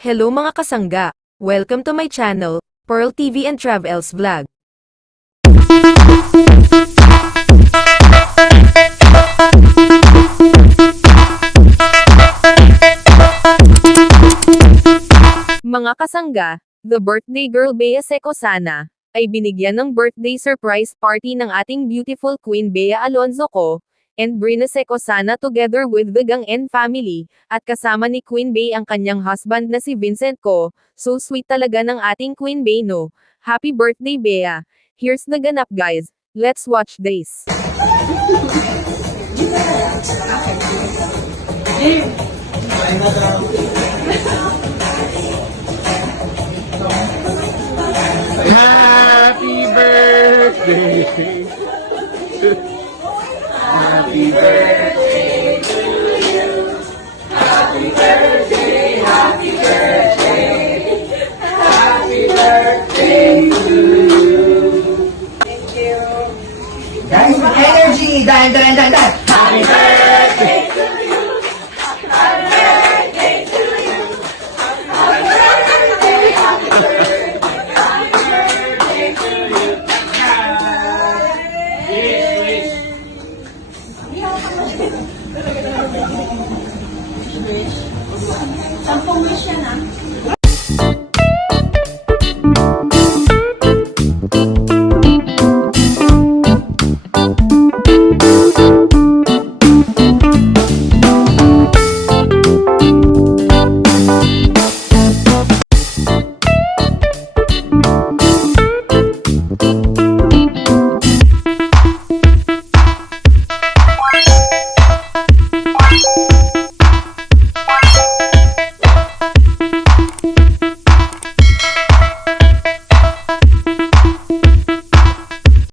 Hello mga kasangga! Welcome to my channel, Pearl TV and Travels Vlog. Mga kasangga, the birthday girl Bea Secosana, ay binigyan ng birthday surprise party ng ating beautiful Queen Bea Alonzo Co. and Brina Secosana together with the Gang N family, at kasama ni Queen Bea ang kanyang husband na si Vincent Co. So sweet talaga ng ating Queen Bea no? Happy birthday Bea! Here's the ganap guys, let's watch this! Happy birthday! Happy birthday to you! Happy birthday, happy birthday! Happy birthday to you! Thank you. Guys, with energy! Dahil! Happy birthday to you! Happy birthday to you. Happy birthday, happy birthday. Happy birthday to you. Wish. Sampung wish yan ah.